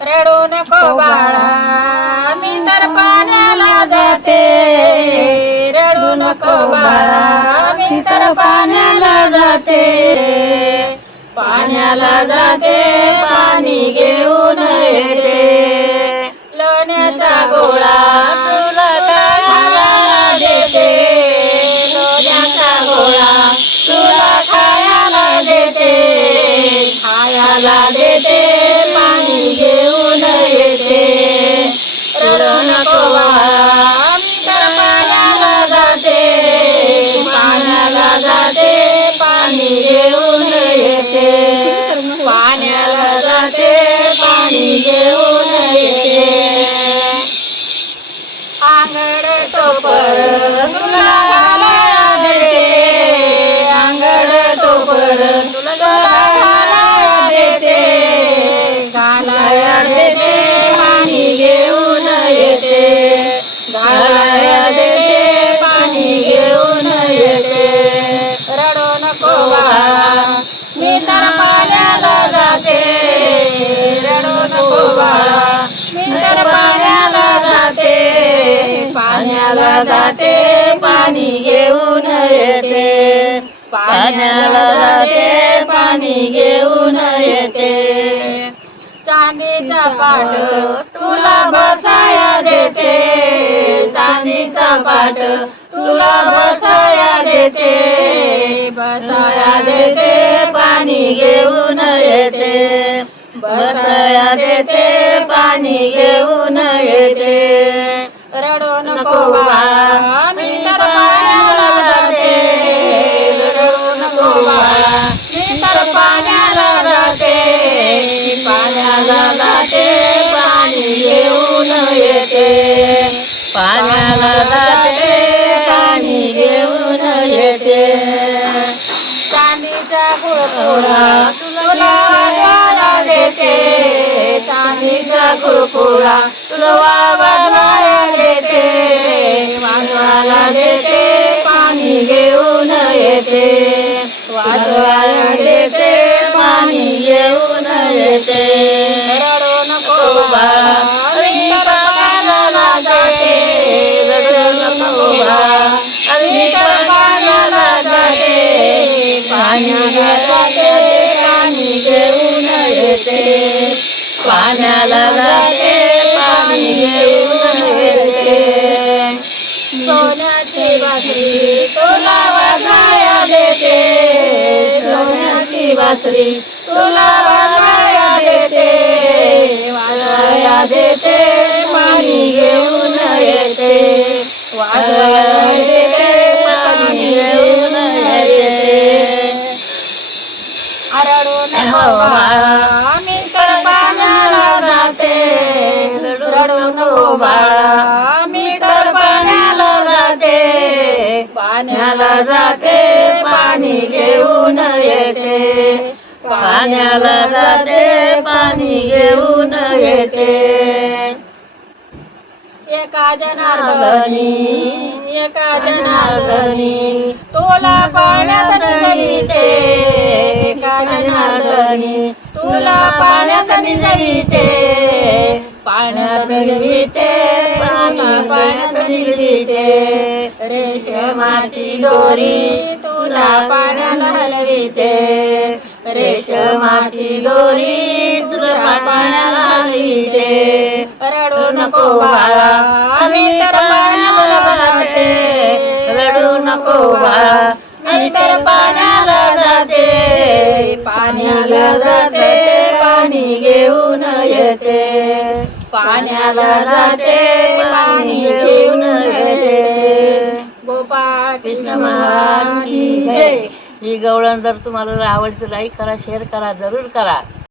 रडू नको बाळा. मी तर पाण्याला जाते. रडू नको बाळा. मी तर पाण्याला जाते. पाण्याला जाते पाणी घेऊन येते. लोण्याचा गोळा तुला खायला देते. लोण्याचा गोळा तुला खायला देते. खायला देते. घेऊन येते. पाण्याला जाते पाणी घेऊन येते. आंगड टोपर जाते पाणी घेऊन येते. पाण्याला जाते पाणी घेऊन येते. चांदीचा पाठ तुला बसाया देते. चांदीचा पाठ तुला बसाया देते. बसाया देते पाणी घेऊन येते. बसाया देते पाणी घेऊन येते. येते पाण्याला जाते पाणी घेऊन येते. चांदीचा कुळकुळा तुला देते. चांदीचा कुळकुळा तुला वाजवायला देते. मानवाला देते पाणी घेऊन येते. वाजवायला देते पाणी घेऊन येते. पाणी घेऊन येते. पाण्याला जाते पाणी घेऊन येते. सोन्याची बासरी तुला वाजाया देते सोन्याची बासरी तुला वाजाया देते वाजाया देते. पाण्याला जाते. रडू बाळा तर पाण्याला जाते. पाण्याला जाते पाणी घेऊन येते. पाण्याला जाते पाणी घेऊन येते. एका जनार्दनी एका जनार्दनी. पाण्यात निजरीते पाण्यात निजरीते पाणी पाण्यात निजरीते रेशमाची दोरी तुला पाण्यात हलविते रेशमाची दोरी तुला पाण्यात हलविते रडू नको बाळा आम्ही तर पाण्याला जाते. रडू नको बाळा मी तर पाण्याला जाते. पाण्याला जाते. पाण्याला जाते पाणी घेऊन गोपाळ कृष्ण महाराज ही गवळण जर तुम्हाला आवडते लाईक करा शेअर करा जरूर करा.